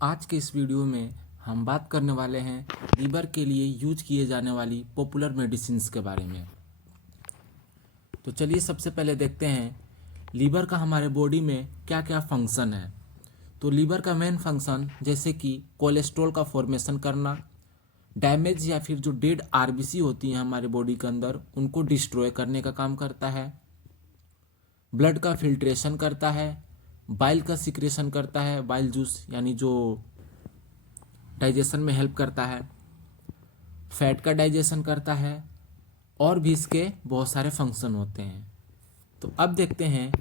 आज के इस वीडियो में हम बात करने वाले हैं लीवर के लिए यूज किए जाने वाली पॉपुलर मेडिसिन्स के बारे में। तो चलिए सबसे पहले देखते हैं लीवर का हमारे बॉडी में क्या क्या फंक्शन है। तो लीवर का मेन फंक्शन जैसे कि कोलेस्ट्रॉल का फॉर्मेशन करना, डैमेज या फिर जो डेड आरबीसी होती हैं हमारे बॉडी के अंदर उनको डिस्ट्रॉय करने का काम करता है, ब्लड का फिल्ट्रेशन करता है, बाइल का सिक्रेशन करता है, बाइल जूस यानी जो डाइजेशन में हेल्प करता है, फैट का डाइजेशन करता है और भी इसके बहुत सारे फंक्शन होते हैं। तो अब देखते हैं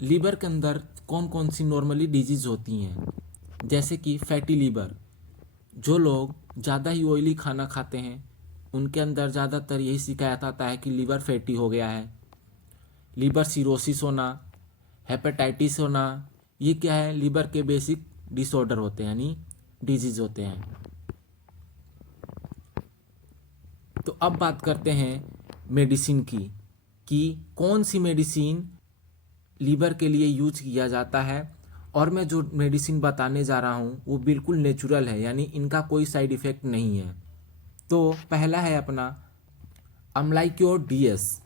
लीवर के अंदर कौन कौन सी नॉर्मली डिजीज होती हैं। जैसे कि फैटी लीवर, जो लोग ज़्यादा ही ऑयली खाना खाते हैं उनके अंदर ज़्यादातर यही शिकायत आता है कि लीवर फैटी हो गया है। लीवर सिरोसिस होना, हेपेटाइटिस होना, ये क्या है, लीवर के बेसिक डिसऑर्डर होते हैं यानी डिजीज होते हैं। तो अब बात करते हैं मेडिसिन की कि कौन सी मेडिसिन लीवर के लिए यूज किया जाता है। और मैं जो मेडिसिन बताने जा रहा हूँ वो बिल्कुल नेचुरल है यानी इनका कोई साइड इफ़ेक्ट नहीं है। तो पहला है अपना अम्लाइक्योर डीएस।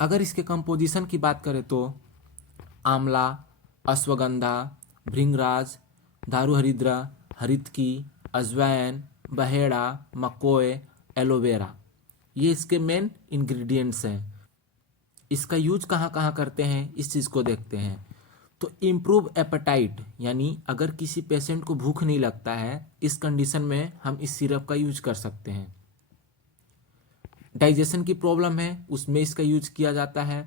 अगर इसके कंपोजिशन की बात करें तो आंवला, अश्वगंधा, भृंगराज, दारू हरिद्रा, हरितकी, अजवाइन, बहेड़ा, मकोए, एलोवेरा, ये इसके मेन इंग्रेडिएंट्स हैं। इसका यूज कहाँ कहाँ करते हैं इस चीज़ को देखते हैं। तो इम्प्रूव एपेटाइट यानी अगर किसी पेशेंट को भूख नहीं लगता है इस कंडीशन में हम इस सिरप का यूज कर सकते हैं। डाइजेशन की प्रॉब्लम है उसमें इसका यूज किया जाता है।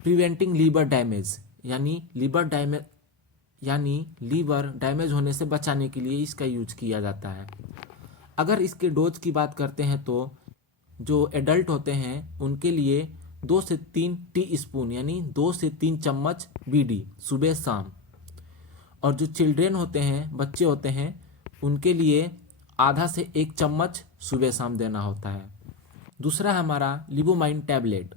प्रिवेंटिंग लीवर डैमेज यानी लीवर डैमेज होने से बचाने के लिए इसका यूज किया जाता है। अगर इसके डोज की बात करते हैं तो जो एडल्ट होते हैं उनके लिए 2 से 3 टी स्पून यानी 2 से 3 चम्मच बीडी सुबह शाम, और जो चिल्ड्रेन होते हैं, बच्चे होते हैं, उनके लिए आधा से 1 चम्मच सुबह शाम देना होता है। दूसरा है हमारा लिवोमाइन टैबलेट।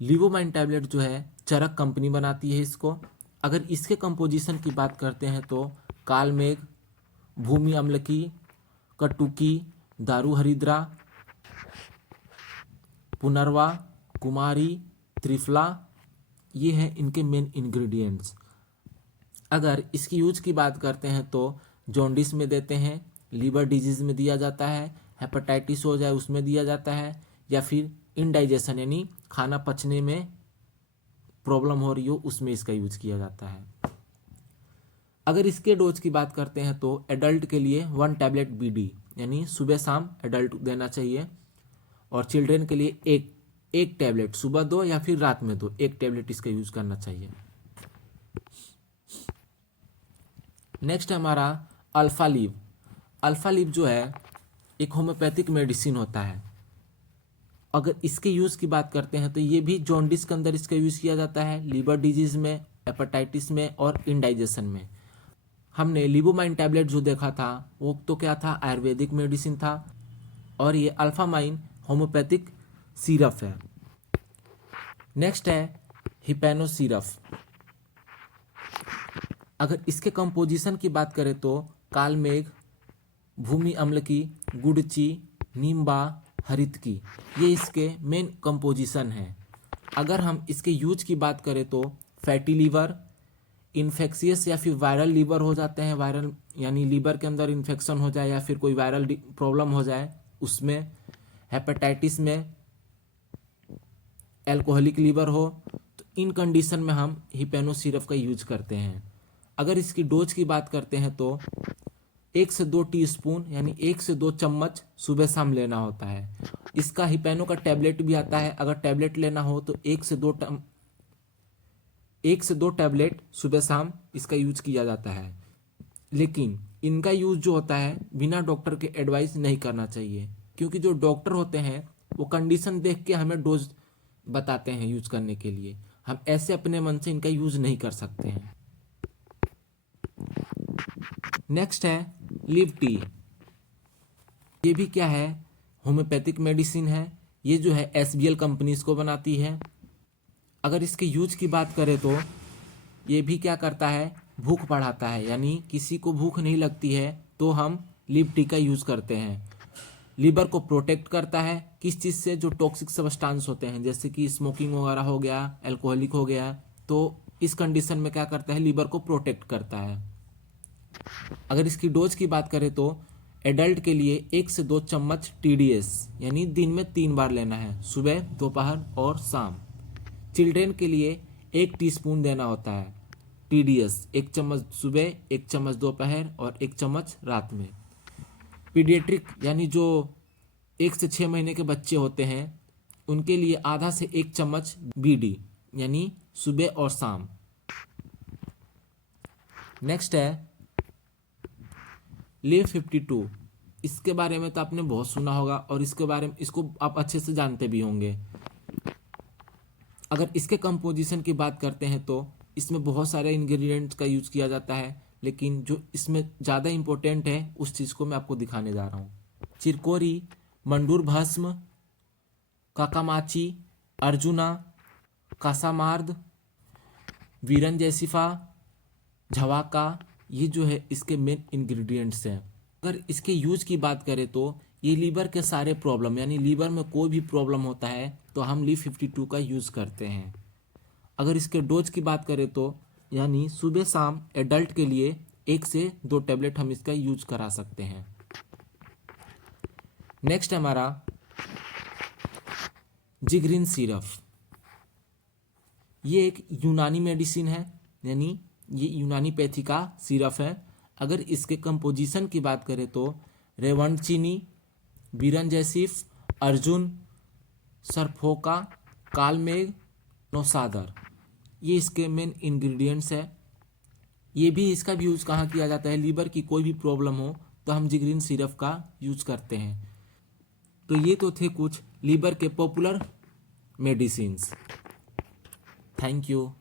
लिवोमाइन टैबलेट जो है चरक कंपनी बनाती है इसको। अगर इसके कंपोजिशन की बात करते हैं तो कालमेघ, भूमि अम्लकी, कटुकी, दारू हरिद्रा, पुनर्वा, कुमारी, त्रिफला, ये हैं इनके मेन इंग्रेडिएंट्स। अगर इसकी यूज की बात करते हैं तो जॉन्डिस में देते हैं, लीवर डिजीज में दिया जाता है, हेपेटाइटिस हो जाए उसमें दिया जाता है, या फिर इनडाइजेशन यानी खाना पचने में प्रॉब्लम हो रही हो उसमें इसका यूज किया जाता है। अगर इसके डोज की बात करते हैं तो एडल्ट के लिए 1 टैबलेट बीडी यानी सुबह शाम एडल्ट देना चाहिए, और चिल्ड्रेन के लिए एक टैबलेट सुबह 2 या फिर रात में 2, 1 टैबलेट इसका यूज करना चाहिए। नेक्स्ट है हमारा अल्फा लीव। अल्फा लीव जो है एक होम्योपैथिक मेडिसिन होता है। अगर इसके यूज़ की बात करते हैं तो ये भी जॉन्डिस के अंदर इसका यूज़ किया जाता है, लीवर डिजीज में, हेपेटाइटिस में और इंडाइजेशन में। हमने लिवोमाइन टैबलेट जो देखा था वो तो क्या था, आयुर्वेदिक मेडिसिन था, और ये अल्फामाइन होम्योपैथिक सिरप है। नेक्स्ट है हिपैनो सिरप। अगर इसके कंपोजिशन की बात करें तो कालमेघ, भूमि अम्लकी, गुड़ची, नींबा, हरितकी, ये इसके मेन कंपोजिशन है। अगर हम इसके यूज की बात करें तो फैटी लीवर, इन्फेक्शियस या फिर वायरल लीवर हो जाते हैं, वायरल यानी लीवर के अंदर इन्फेक्शन हो जाए या फिर कोई वायरल प्रॉब्लम हो जाए उसमें, हेपेटाइटिस में, एल्कोहलिक लीवर हो, तो इन कंडीशन में हम हिपैनो सिरप का यूज करते हैं। अगर इसकी डोज की बात करते हैं तो 1 से 2 टीस्पून यानी 1 से 2 चम्मच सुबह शाम लेना होता है। इसका हिपैनो का टैबलेट भी आता है, अगर टैबलेट लेना हो तो 1 से 2 टैबलेट सुबह शाम इसका यूज किया जाता है। लेकिन इनका यूज जो होता है बिना डॉक्टर के एडवाइस नहीं करना चाहिए, क्योंकि जो डॉक्टर होते हैं वो कंडीशन देख के हमें डोज बताते हैं यूज करने के लिए। हम ऐसे अपने मन से इनका यूज नहीं कर सकते हैं। नेक्स्ट है लिव टी। ये भी क्या है, होम्योपैथिक मेडिसिन है। ये जो है एसबीएल कंपनी इसको बनाती है। अगर इसके यूज की बात करें तो ये भी क्या करता है, भूख बढ़ाता है, यानी किसी को भूख नहीं लगती है तो हम लीफ टी का यूज़ करते हैं। लीवर को प्रोटेक्ट करता है किस चीज़ से, जो टॉक्सिक सब्सटेंस होते हैं जैसे कि स्मोकिंग वगैरह हो गया, अल्कोहलिक हो गया, तो इस कंडीशन में क्या करता है, लीवर को प्रोटेक्ट करता है। अगर इसकी डोज की बात करें तो एडल्ट के लिए 1 से 2 चम्मच TDS यानी दिन में 3 बार लेना है, सुबह, दोपहर और शाम। चिल्ड्रेन के लिए 1 टीस्पून देना होता है TDS, 1 चम्मच सुबह, 1 चम्मच दोपहर और 1 चम्मच रात में। पीडियाट्रिक यानी जो 1 से 6 महीने के बच्चे होते हैं उनके लिए आधा से 1 चम्मच BD यानी सुबह और शाम। नेक्स्ट है लीव 52। इसके बारे में तो आपने बहुत सुना होगा और इसके बारे में इसको आप अच्छे से जानते भी होंगे। अगर इसके कंपोजिशन की बात करते हैं तो इसमें बहुत सारे इंग्रेडिएंट्स का यूज़ किया जाता है, लेकिन जो इसमें ज़्यादा इम्पोर्टेंट है उस चीज़ को मैं आपको दिखाने जा रहा हूँ। चिरकोरी, मंडूर भस्म, काकामाची, अर्जुना, कासामार्द, वीरनजैसिफा, झवाका, ये जो है इसके मेन इंग्रेडिएंट्स हैं। अगर इसके यूज की बात करें तो ये लीवर के सारे प्रॉब्लम यानी लीवर में कोई भी प्रॉब्लम होता है तो हम लीव 52 का यूज़ करते हैं। अगर इसके डोज की बात करें तो यानी सुबह शाम एडल्ट के लिए 1 से 2 टैबलेट हम इसका यूज करा सकते हैं। नेक्स्ट हमारा जिगरिन सिरप। ये एक यूनानी मेडिसिन है, यानी ये यूनानी पैथी का सिरप है। अगर इसके कंपोजिशन की बात करें तो रेवंडचिनी, बीरनजैसिफ, अर्जुन, सरफोका, कालमेघ, नौसादर, ये इसके मेन इंग्रेडिएंट्स है। ये भी इसका भी यूज़ कहाँ किया जाता है, लीवर की कोई भी प्रॉब्लम हो तो हम जिगरिन सिरप का यूज़ करते हैं। तो ये तो थे कुछ लीवर के पॉपुलर मेडिसिन्स। Thank you.